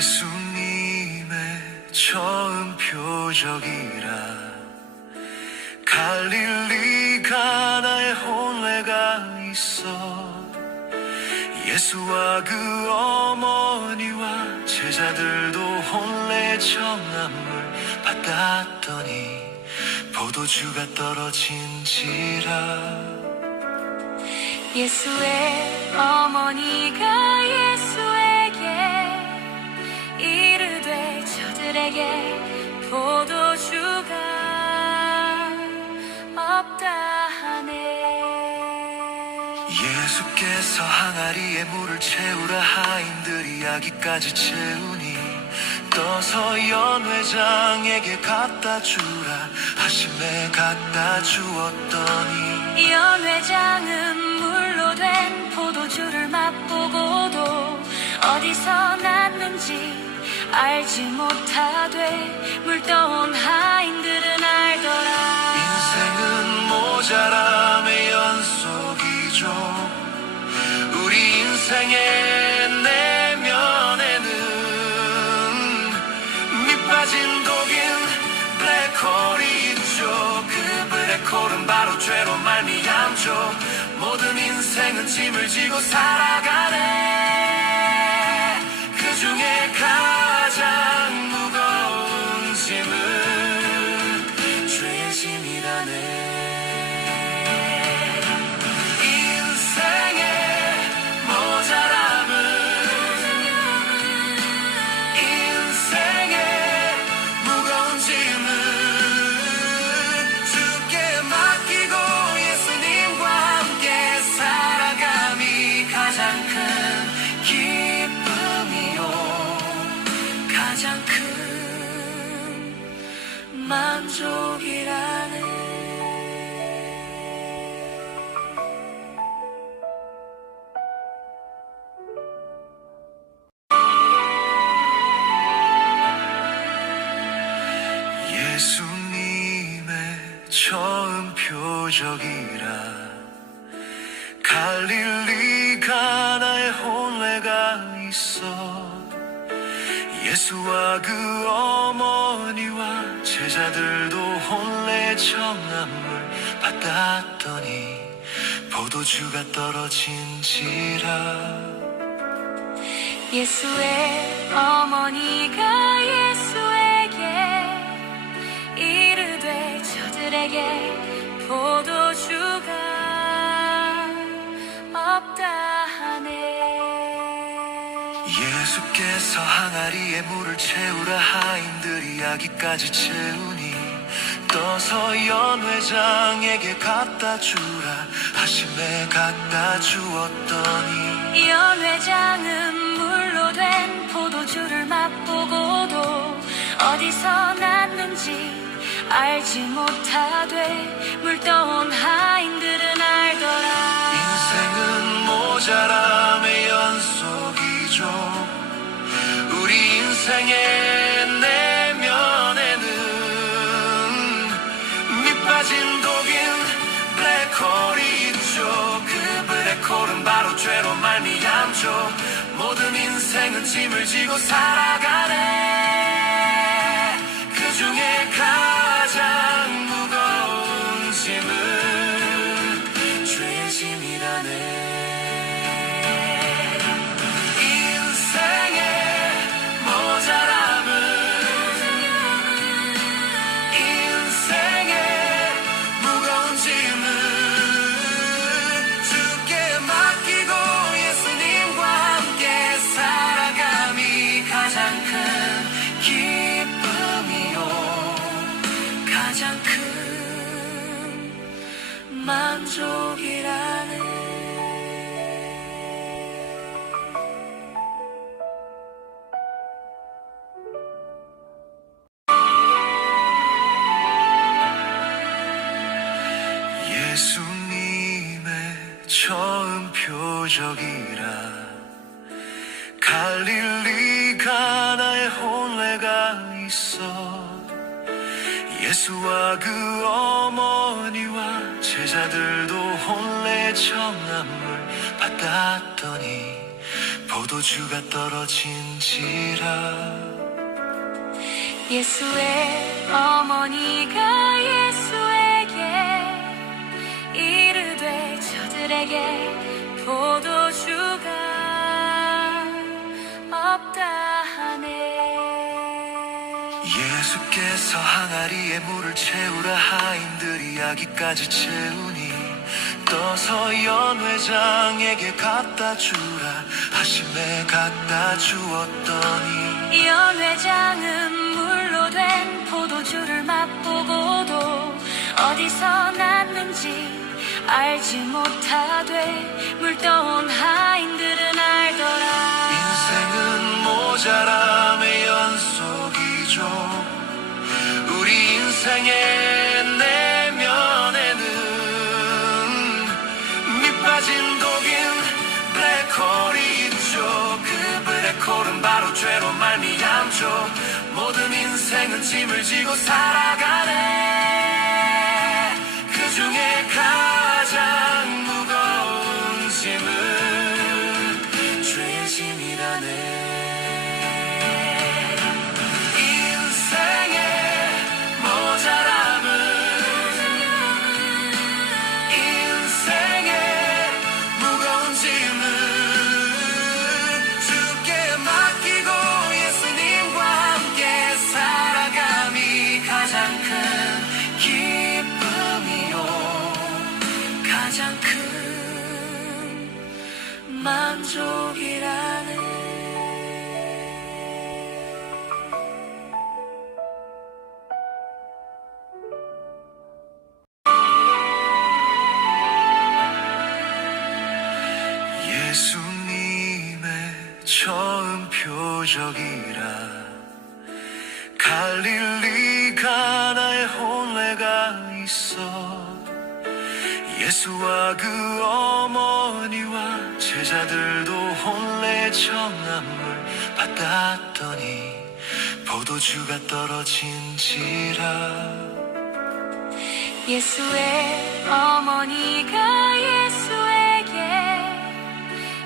예수님의 처음 표적이라 갈릴리 가나에 혼례가 있어 예수와 그 어머니와 제자들도 혼례 정함을 받았더니 포도주가 떨어진지라. 예수의 어머니가 예수에게 이르되 저들에게 포도주가 없다 하네. 예수께서 항아리에 물을 채우라 하인들이 아기까지 채우니 떠서 연회장에게 갖다 주라 하심에 갖다 주었더니 연회장은 물로 된 포도주를 맛보고도 어디서 났는지 알지 못하되 물떠온 하인들은 알더라. 인생은 모자람의 연속이죠. 우리 인생의 내면에는 밑빠진 독인 블랙홀이 있죠. 그 블랙홀은 바로 죄로 말미암죠. 모든 인생은 짐을 지고 살아가네. 그 중에 가장 무거운 짐은 죄의 짐이라네. 만족이라네. 예수님의 처음 표적이라 갈릴리 가나에 혼례가 있어 예수와 그 어머니와 제자들도 혼례 정함을 받았더니 포도주가 떨어진지라. 예수의 어머니가 예수에게 이르되 저들에게 포도주가 없다 하네. 예수께서 항아리에 물을 채우라 하인들이 아기까지 채우니 떠서 연회장에게 갖다 주라 하심에 갖다 주었더니 연회장은 물로 된 포도주를 맛보고도 어디서 났는지 알지 못하되 물떠온 하인들은 알더라. 인생은 모자람의 연속이죠. 우리 인생의 내면에는 밑빠진 독인 블랙홀이 있죠. 그 블랙홀은 바로 죄로 말미암죠. 모든 인생은 짐을 지고 살아가네. 그 중에 가장 무거운 짐은 죄의 짐이라네. 만족이라네. 예수님의 처음 표적이라 갈릴리 가나에 혼례가 있어 예수와 그 어머니와 제자들도 혼례 정함을 받았더니 포도주가 떨어진지라. 예수의 어머니가 예수에게 이르되 저들에게 포도주가 없다 하네. 예수께서 항아리에 물을 채우라 하인들이 아기까지 채우니 떠서 연회장에게 갖다 주라 하심에 갖다 주었더니 연회장은 물로 된 포도주를 맛보고도 어디서 났는지 알지 못하되 물떠온 하인들은 알더라. 인생은 모자람의 연속이죠. 우리 인생의 내면에는 밑빠진 독인 블랙홀이 있죠. 그 블랙홀은 바로 죄로 말미암죠. 모든 인생은 짐을 지고 살아가네. 그 중에 가장 무거운 짐은 죄의 짐이라네. 만족이라네. 예수님의 처음 표적이라. 갈릴리 가나에 혼례가 있어. 예수와 그 어머니와 제자들도 혼례 정함을 받았더니 포도주가 떨어진지라. 예수의 어머니가 예수에게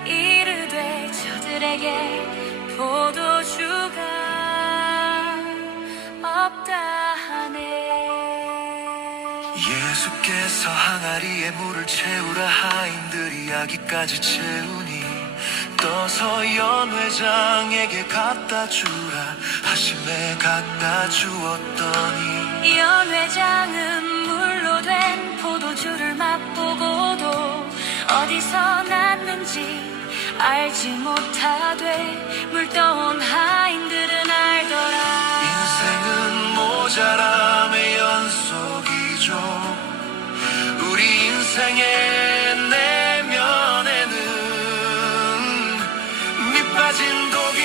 이르되 저들에게 포도주가 없다 하네. 예수께서 항아리에 물을 채우라 하인들이 아기까지 채우니 떠서 연회장에게 갖다 주라 하심에 갖다 주었더니 연회장은 물로 된 포도주를 맛보고도 어디서 났는지 알지 못하되 물떠온 하인들은 알더라. 인생은 모자람의 연속이죠. 우리 인생의 내면에는 밑빠진 독인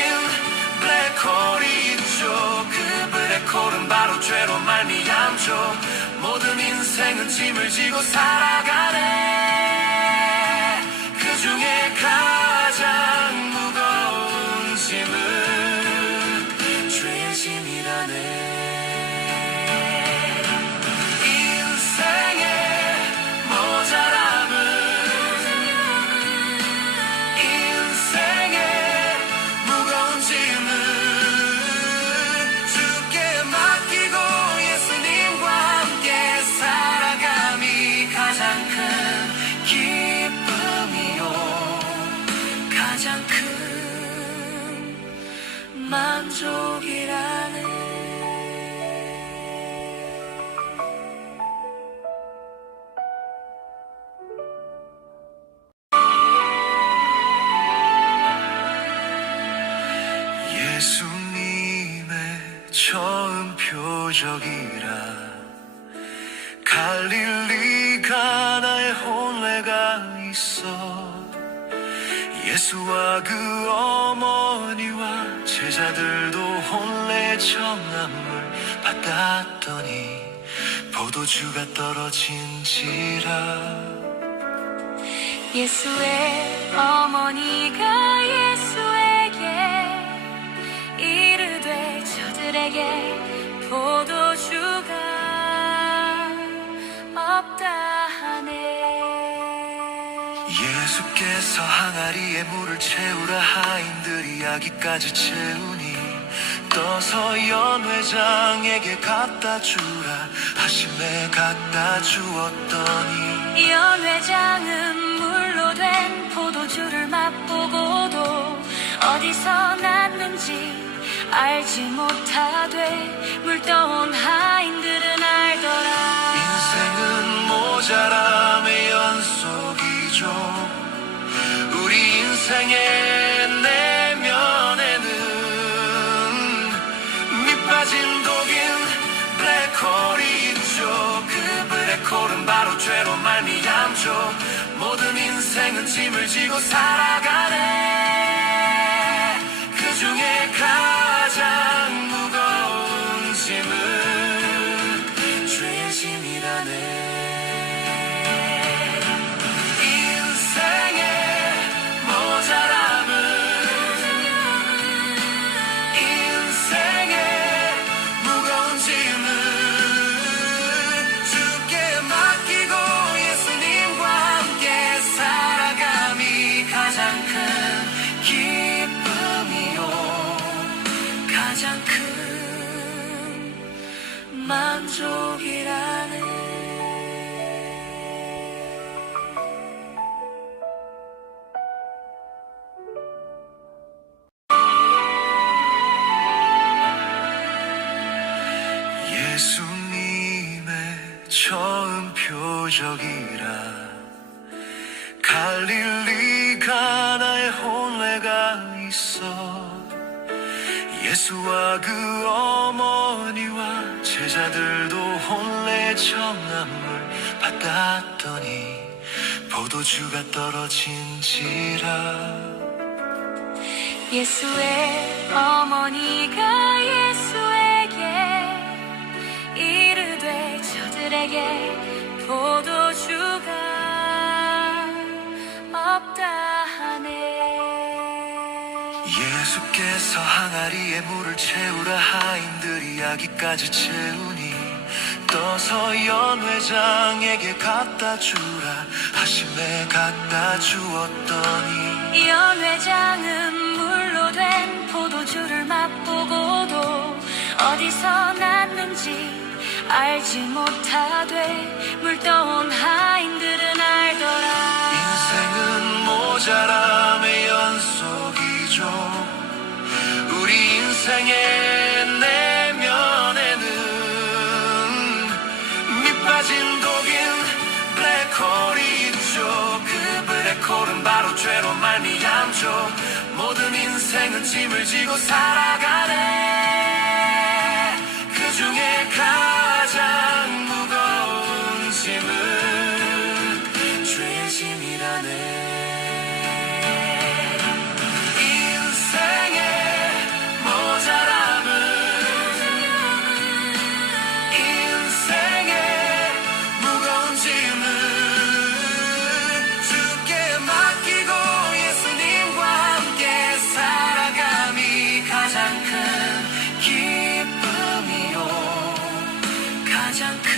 블랙홀이 있죠. 그 블랙홀은 바로 죄로 말미암죠. 모든 인생은 짐을 지고 살아가네. 그 중에 가장 무거운 짐은 죄의 짐이라네. 만족이라네. 예수님의 처음 표적이라. 갈릴리 가나에 혼례가 있어. 예수와 그 어머니와 제자들도 혼례 정함을 받았더니 포도주가 떨어진지라. 예수의 어머니가 예수에게 이르되 저들에게 포도주가 없다 하네. 예수께서 예수께서 항아리에 물을 채우라 하인들이 아기까지 채우니 떠서 연회장에게 갖다 주라 하심에 갖다 주었더니 연회장은 물로 된 포도주를 맛보고도 어디서 났는지 알지 못하되 물떠온 하인들은 알더라. 인생은 모자람의 연속이죠. 우리 인생의 내면에는 밑빠진 독인 블랙홀이 있죠. 그 블랙홀은 바로 죄로 말미암죠. 모든 인생은 짐을 지고 살아가네. 그 중에 가장 무거운 짐은 죄의 짐이라네. 가장 큰 만족이라네. 예수님의 처음 표적이라 갈릴리 가나에 혼례가 있어 예수와 그 어머니와 제자들도 혼례 청함을 받았더니 포도주가 떨어진지라. 예수의 어머니가 예수에게 이르되 저들에게 포도주가 없다 하네. 예수께서 항아리에 물을 채우라 하인들이 아기까지 채우니 떠서 연회장에게 갖다 주라 하심에 갖다 주었더니 연회장은 물로 된 포도주를 맛보고도 어디서 났는지 알지 못하되 물떠온 하인들은 알더라. 인생은 모자람의 연속이죠. 우리 인생의 내면에는 밑빠진 독인 블랙홀이 있죠. 그 블랙홀은 바로 죄로 말미암죠. 모든 인생은 짐을 지고 살아가네. 그 중에 가장 무거운 짐은 죄의 짐이라네. 가장 큰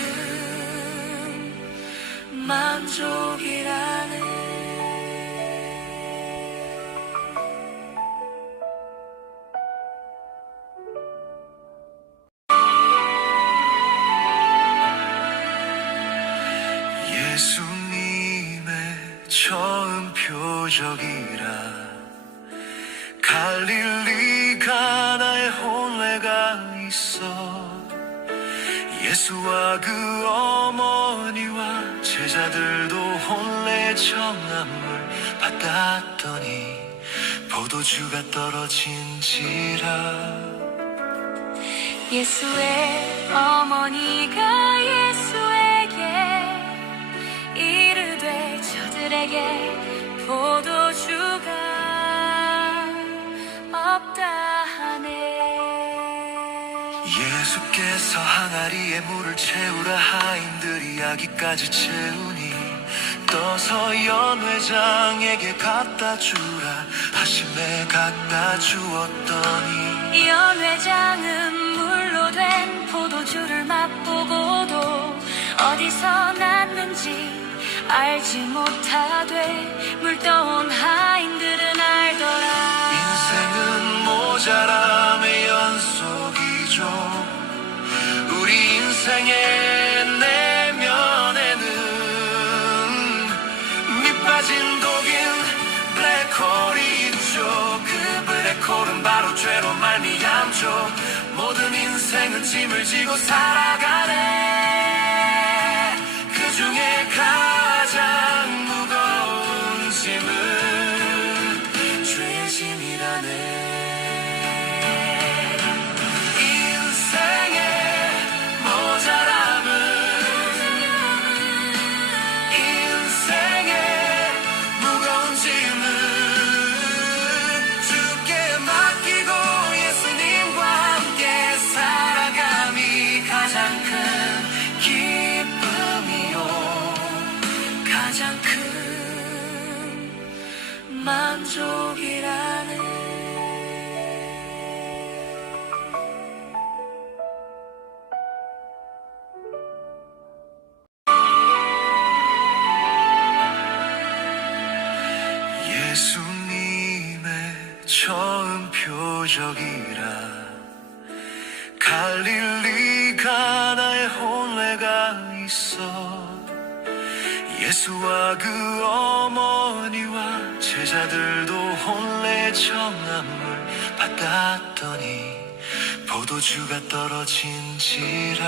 만족이라네. 예수님의 처음 표적이라 갈릴리 가나에 혼례가 있어 예수와 그 어머니와 제자들도 혼례 청함을 받았더니 포도주가 떨어진지라. 예수의 어머니가 예수에게 이르되 저들에게 포도주가 없다 하네. 예수께서 항아리에 물을 채우라 하인들이 아기까지 채우니 떠서 연회장에게 갖다 주라 하심에 갖다 주었더니 연회장은 물로 된 포도주를 맛보고도 어디서 났는지 알지 못하되 물떠온 하인들은 알더라. 인생은 모자람의 연속이죠. 우리 인생의 내면에는 밑빠진 독인 블랙홀이 있죠. 그 블랙홀은 바로 죄로 말미암죠. 모든 인생은 짐을 지고 살아가네. 그 중에 가장 무거운 짐은 죄의 짐이라네. 만족이라네. 예수님의 처음 표적이라 갈릴리 가나에 혼례가 있어. 예수와 그 어머니와 제자들도 혼례 정함을 받았더니 포도주가 떨어진지라.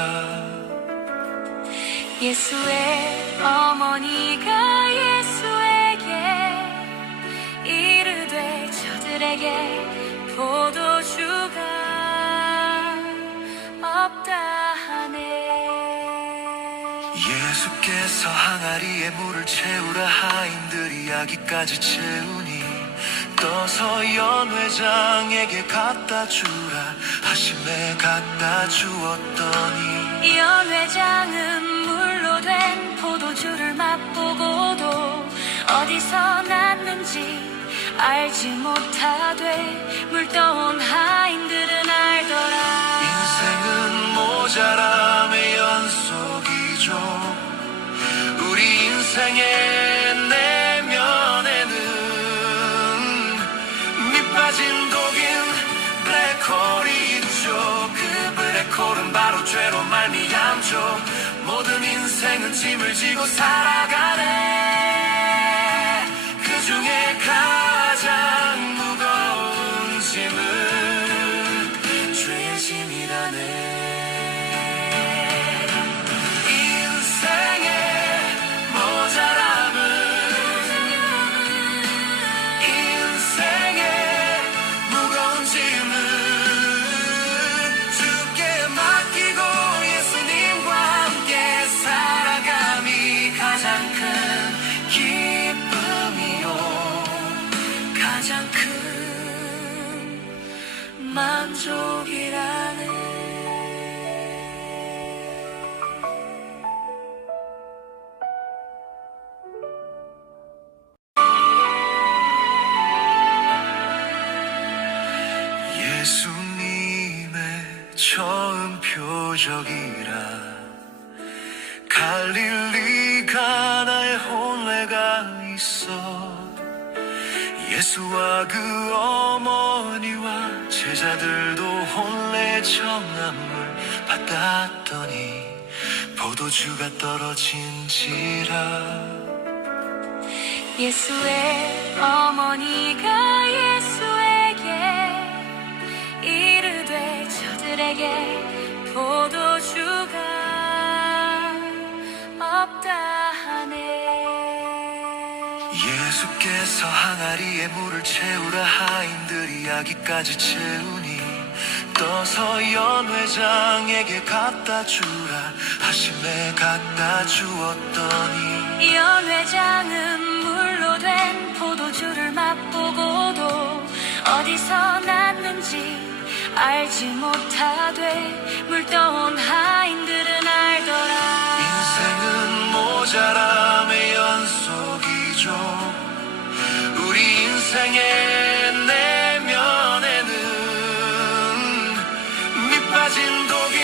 예수의 어머니가 예수에게 이르되 저들에게 포도주가 없다 하네. 예수께서 항아리에 물을 채우라 하인들이 아기까지 채우니 떠서 연회장에게 갖다 주라 하심에 갖다 주었더니 연회장은 물로 된 포도주를 맛보고도 어디서 났는지 알지 못하되 물떠온 하인들은 알더라. 인생은 모자람의 연속이죠. 우리 인생의 내면에는 밑빠진 독인 블랙홀이 있죠. 그 블랙홀은 바로 죄로 말미암죠. 모든 인생은 짐을 지고 살아가네. 그 중에 가장 무거운 짐은 죄의 짐이라네. 만족이라네. 예수님의 처음 표적이라 갈릴리 가나에 혼례가 있어. 예수와 그 어머니와 제자들도 혼례 정함을 받았더니 포도주가 떨어진지라. 예수의 어머니가 예수에게 이르되 저들에게 포도주가 없다 하네. 예수께서 항아리에 물을 채우라 하인들이 아기까지 채우니 떠서 연회장에게 갖다 주라 하심에 갖다 주었더니 연회장은 물로 된 포도주를 맛보고도 어디서 났는지 알지 못하되 물떠온 하인들은 알더라. 인생은 모자람의 연속이죠. 우리 인생의 내면에는 밑빠진 독인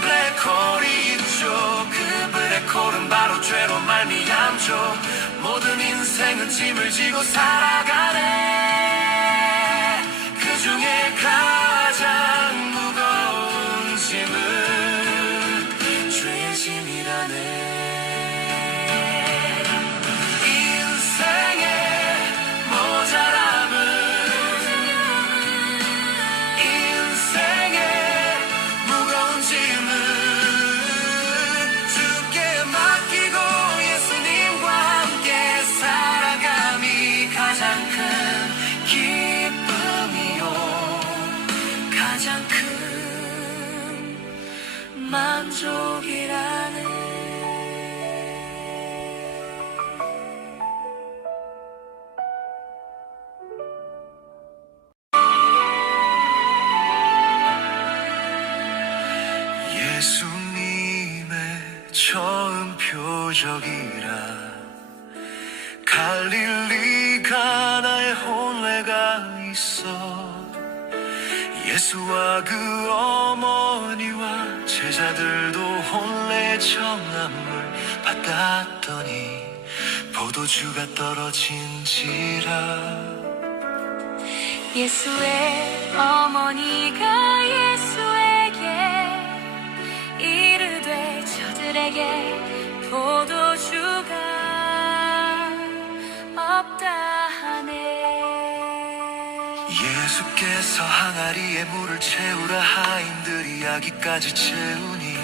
블랙홀이 있죠. 그 블랙홀은 바로 죄로 말미암죠. 인생은 짐을 지고 살아가네. 그 중에 가장 무거운 짐은 죄의 짐이라네. 인생의 모자람은 인생의 무거운 짐은 주께 맡기고 예수님과 함께 살아감이 가장 큰 기쁨이요 가장 큰 만족이라네. 예수님의 처음 표적이라 갈릴리가 나의 혼례가 있어. 예수와 그 어머니와 제자들도 혼례 청함을 받았더니 포도주가 떨어진지라. 예수의 어머니가 예수에게 이르되 저들에게 포도주가 없다 하네. 예수께서 항아리에 물을 채우라 하인들이 아기까지 채우니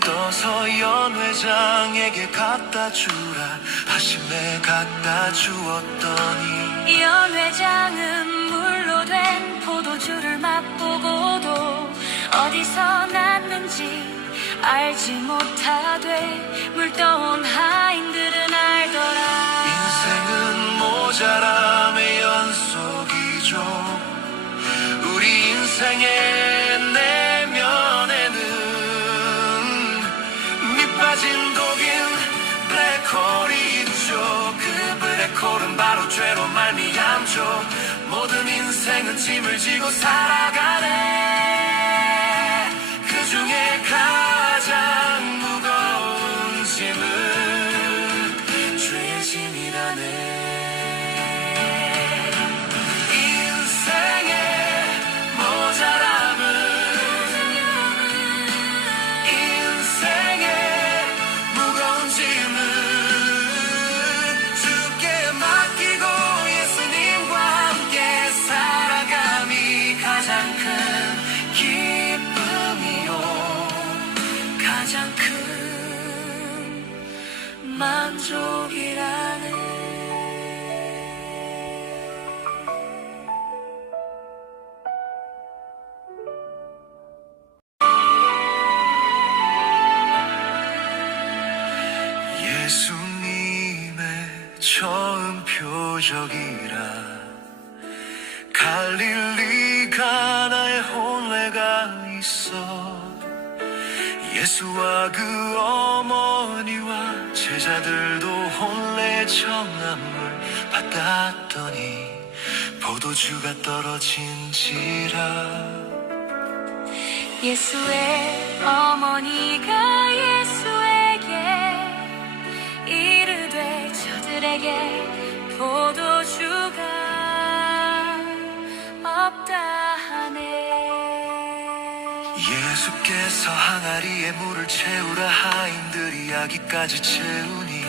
떠서 연회장에게 갖다 주라 하심에 갖다 주었더니 연회장은 물로 된 포도주를 맛보고도 어디서 났는지 알지 못하되 물떠온 하인들은 알더라. 인생은 모자람의 연속이죠. 우리 인생의 내면에는 밑빠진 독인 블랙홀이 있죠. 그 블랙홀은 바로 죄로 말미암죠. 모든 인생은 짐을 지고 살아가네. 그 중에 가장 무거운 짐은 죄의 짐이라네. 인생의 모자람은 인생의 무거운 짐은 주께 맡기고 예수님과 함께 살아감이 가장 큰 기쁨이요 가장 큰 만족이라네. 예수님의 처음 표적이라 갈릴리가 나의 혼례가 있어. 예수와 그 어머니와 제자들도 혼례 청함을 받았더니 포도주가 떨어진지라. 예수의 어머니가 예수에게 이르되 저들에게 포도주가 없다 하네. 예수께서 항아리에 물을 채우라 하인들이 아기까지 채우니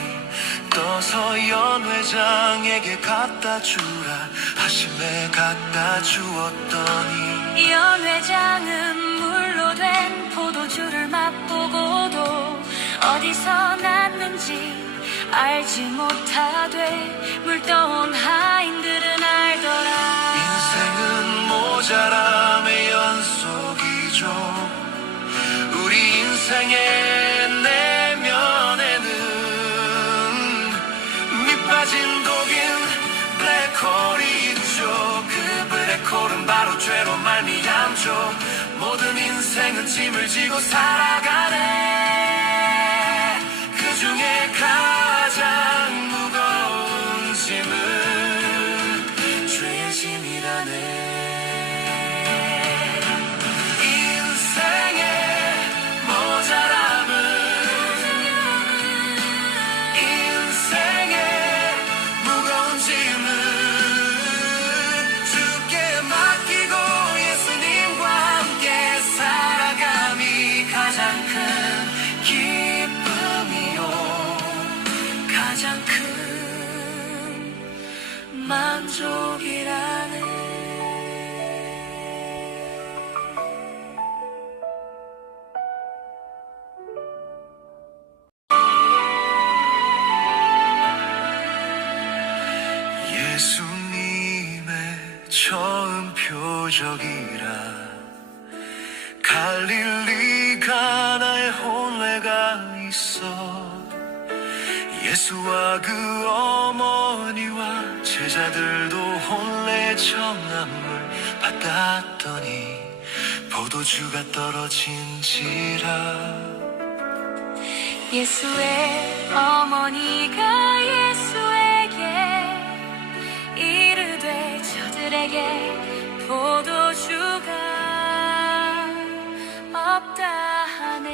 떠서 연회장에게 갖다 주라 하심에 갖다 주었더니 연회장은 물로 된 포도주를 맛보고도 어디서 났는지 알지 못하되 물떠온 하인들은 알더라. 인생은 모자람의 연속이죠. 우리 인생의 내면에는 밑빠진 독인 블랙홀이 있죠. 그 블랙홀은 바로 죄로 말미암죠. 모든 인생은 짐을 지고 살아가네. 그 중에 가장 무거운 짐은 죄의 짐이라네. 인생의 만족이라네. 예수님의 처음 표적이라 갈릴리 가나에 혼례가 있어 예수와 그 어머니와 제자들도 혼례 청함을 받았더니 포도주가 떨어진지라 예수의 어머니가 예수에게 이르되 저들에게 포도주가 없다 하네.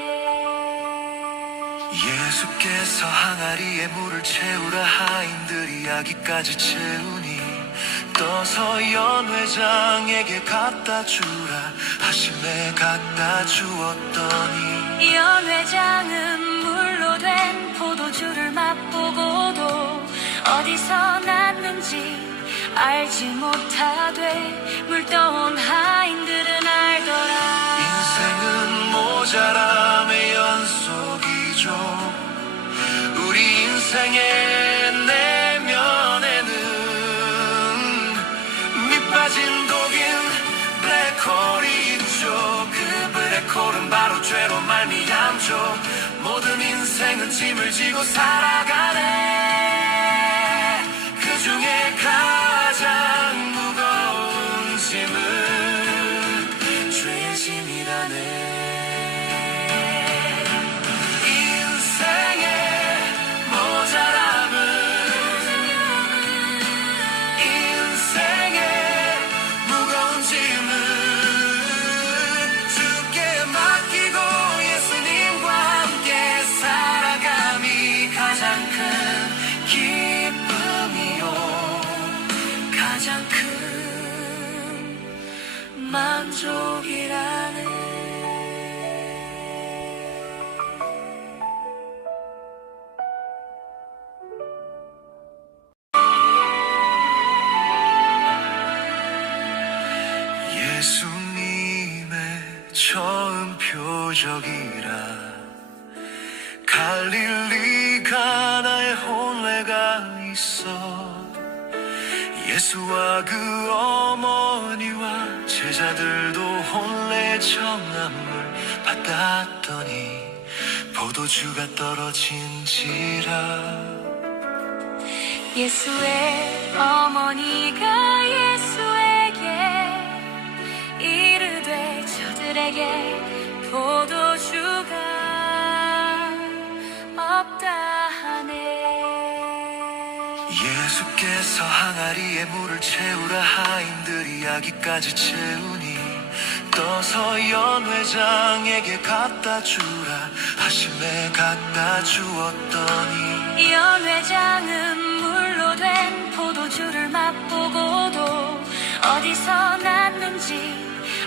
예수께서 항아리에 물을 채우라 하인들이 아기까지 채우니 떠서 연회장에게 갖다 주라 하심에 갖다 주었더니 연회장은 물로 된 포도주를 맛보고도 어디서 났는지 알지 못하되 물떠온 하인들은 알더라. 인생은 모자람의 연속이죠 우리 인생의 내면에는 밑빠진 독인 블랙홀이 있죠 그 블랙홀은 바로 죄로 말미암죠 모든 인생은 짐을 지고 살아가네 그 중에 가장 무거운 짐은 죄의 짐이라네 인생의 모자람은 인생의 무거운 짐은 주께 맡기고 예수님과 함께 살아감이 가장 큰 기쁨이요 가장 큰 만족이라네 예수님의 처음 표적이라 갈릴리 가나에 혼례가 있어 예수와 그 어머니와 제자들도 혼례 청함을 받았더니 포도주가 떨어진지라 예수의 어머니가 예수에게 이르되 저들에게 포도주가 없다 하네. 예수께서 항아리에 물을 채우라 하인들이 아기까지 채우니 떠서 연회장에게 갖다 주라 하심에 갖다 주었더니 연회장은 물로 된 포도주를 맛보고도 어디서 났는지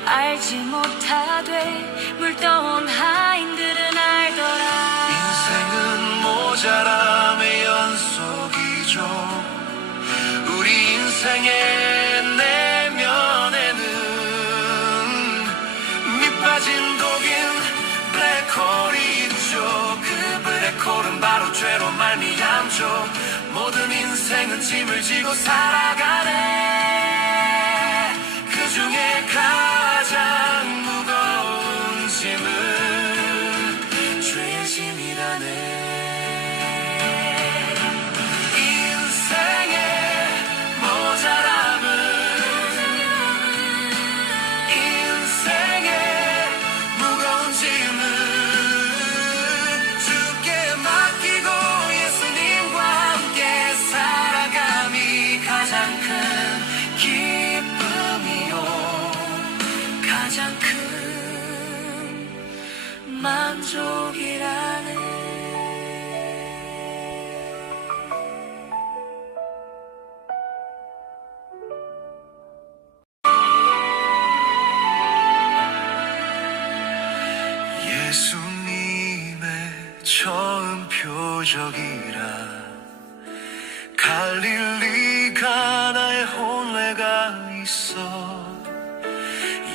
알지 못하되 물떠온 하인들은 알더라. 인생은 모자람의 연속이죠 우리 인생의 내면에는 밑빠진 독인 블랙홀이 있죠 그 블랙홀은 바로 죄로 말미암죠 모든 인생은 짐을 지고 살아가네 그 중에 가장 무거운 짐은 죄의 짐이라네 인생의 모자람은 인생의 무거운 짐은 주께 맡기고 예수님과 함께 살아감이 가장 큰 기쁨이요 가장 큰 만족이라네 예수님의 처음 표적이라 갈릴리 가나 있어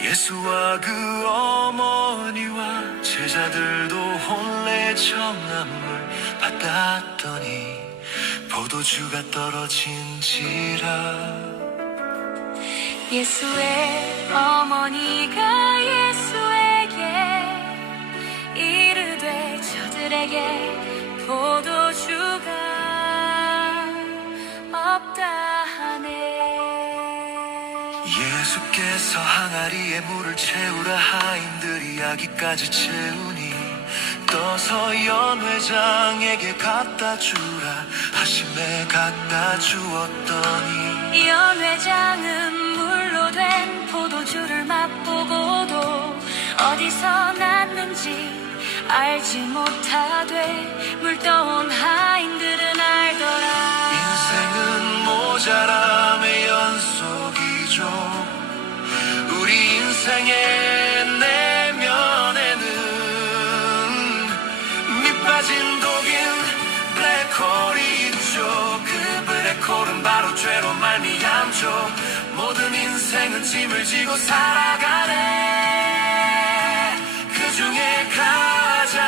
예수와 그 어머니와 제자들도 혼례 정함을 받았더니 포도주가 떨어진지라 예수의 어머니가 예수에게 이르되 저들에게 포도주가 없다 하네. 예수께서 항아리에 물을 채우라 하인들이 아기까지 채우니 떠서 연회장에게 갖다 주라 하심에 갖다 주었더니 연회장은 물로 된 포도주를 맛보고도 어디서 났는지 알지 못하되 물떠온 하인들은 알더라. 인생은 모자람의 연속이죠 우리 인생의 내면에는 밑빠진 독인 블랙홀이 있죠 그 블랙홀은 바로 죄로 말미암죠 모든 인생은 짐을 지고 살아가네 그 중에 가장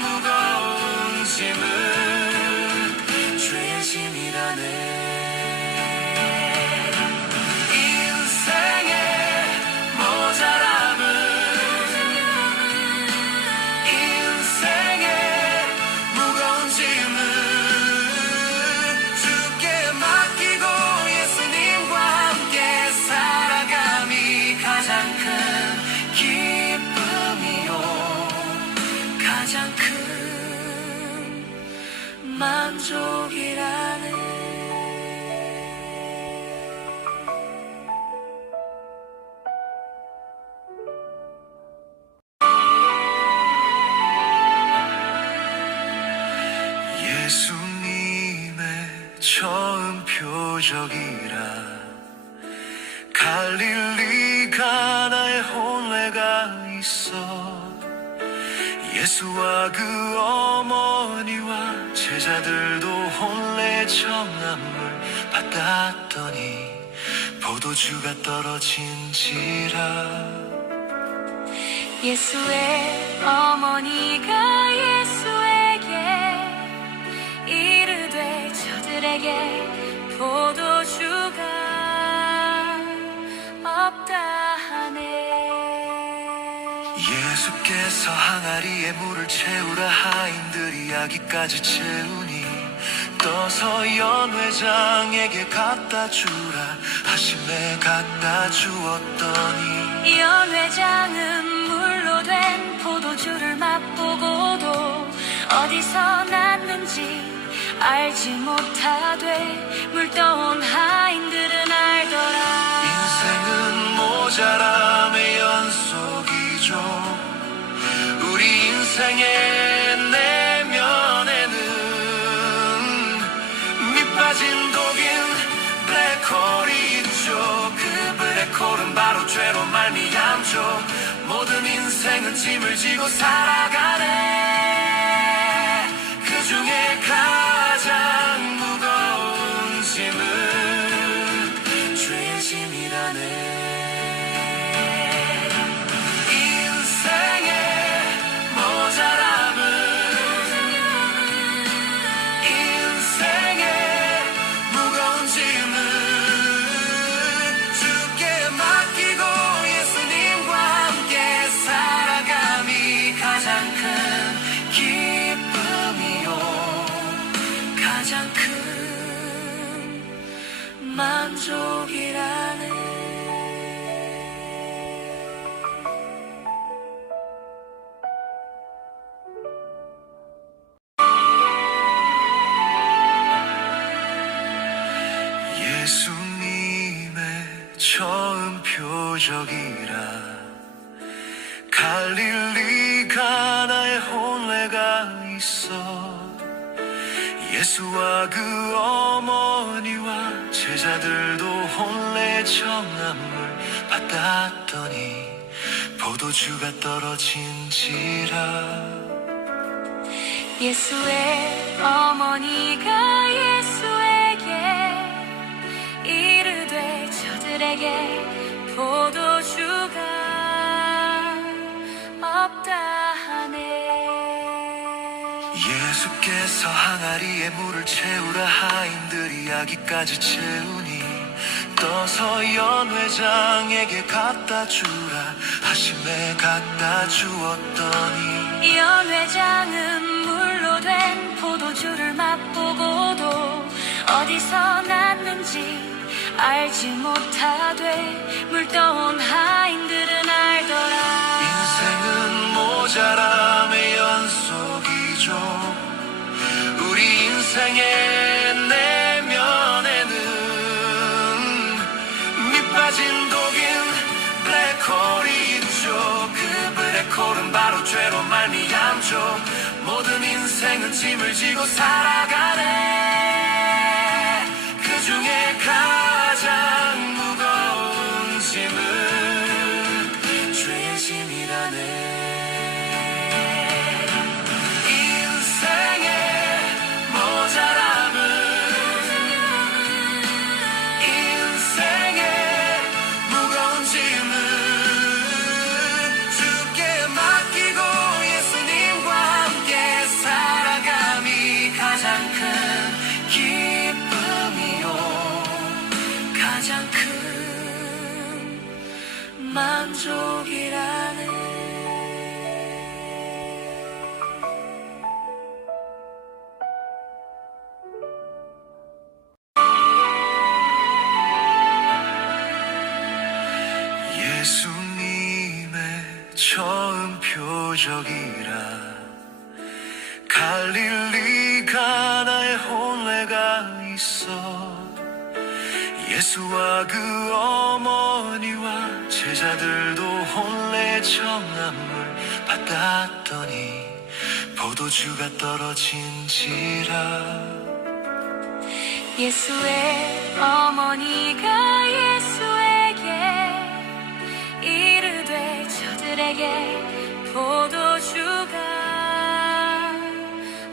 무거운 짐은 죄의 짐이라네 인생의 모자람은 인생의 무거운 짐은 주께 맡기고 예수님과 함께 살아감이 가장 큰 기쁨이요 가장 큰 만족이라네 예수님의 처음 표적이라 갈릴리 가나에 혼례가 있어 예수와 그 어머니와 제자들도 혼례 정함을 받았더니 포도주가 떨어진지라 예수의 어머니가 예수에게 이르되 저들에게 포도주가 없다 하네. 예수께서 항아리에 물을 채우라 하인들이 아기까지 채우니 떠서 연회장에게 갖다 주라 하심에 갖다 주었더니 연회장은 물로 된 포도주를 맛보고도 어디서 났는지 알지 못하되 물떠온 하인들은 알더라. 인생은 모자람의 연속이죠 우리 인생의 내면에는 밑빠진 독인 블랙홀이 있죠 그 블랙홀은 바로 죄로 말미암죠 모든 인생은 짐을 지고 살아가네 그 중에 가장 무거운 짐은 죄의 짐이라네 인생의 모자람은 인생의 무거운 짐은 주께 맡기고 예수님과 함께 살아감이 가장 큰 기쁨이요 가장 큰 만족이라네 예수님의 처음 표적이라 갈릴리 가나에 혼례가 있어 예수와 그 어머니와 제자들도 혼례 정함을 받았더니 포도주가 떨어진지라 예수의 어머니가 예수에게 이르되 저들에게 저들에게 포도주가 없다 하네. 예수께서 항아리에 물을 채우라 하인들이 아기까지 채우니 떠서 연회장에게 갖다 주라 하심에 갖다 주었더니 연회장은 물로 된 포도주를 맛보고도 어디서 났는지 알지 못하되 물떠온 하인들은 알더라. 인생은 모자람의 연속이죠. 우리 인생의 내면에는 밑빠진 독인 블랙홀이 있죠. 그 블랙홀은 바로 죄로 말미암죠. 모든 인생은 짐을 지고 살아가네. 그 중에 가장 무거운 짐은 죄의 짐이라네. 만족이라네. 예수님의 처음 표적이라 갈릴리 가나에 혼례가 있어 예수와 그 어머니와 제자들도 혼례 청함을 받았더니 포도주가 떨어진지라. 예수의 어머니가 예수에게 이르되 저들에게 포도주가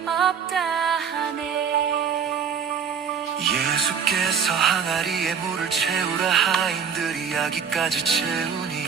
없다 하네. 예수께서 항아리에 물을 채우라 하인들이 아기까지 채우니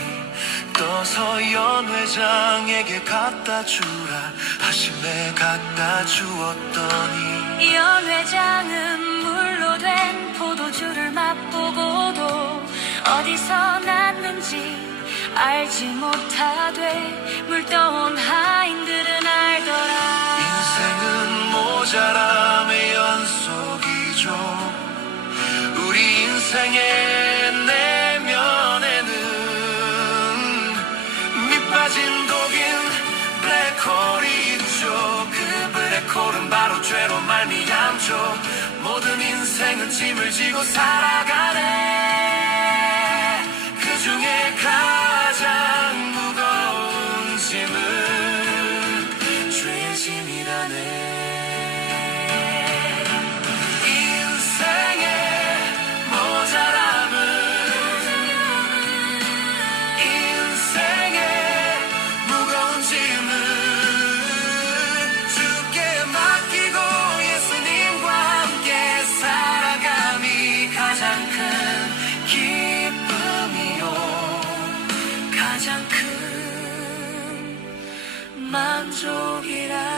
떠서 연회장에게 갖다 주라 하심에 갖다 주었더니 연회장은 물로 된 포도주를 맛보고도 어디서 났는지 알지 못하되 물떠온 하인들은 알더라. 인생은 모자람의 연속이죠. 우리 인생의 내면에는 밑빠진 독인 블랙홀이 있죠. 그 블랙홀은 바로 죄로 말미암죠. 모든 인생은 짐을 지고 살아가네. 그 중에 가장 무거운 짐은 죄의 짐이라네. 만족이라.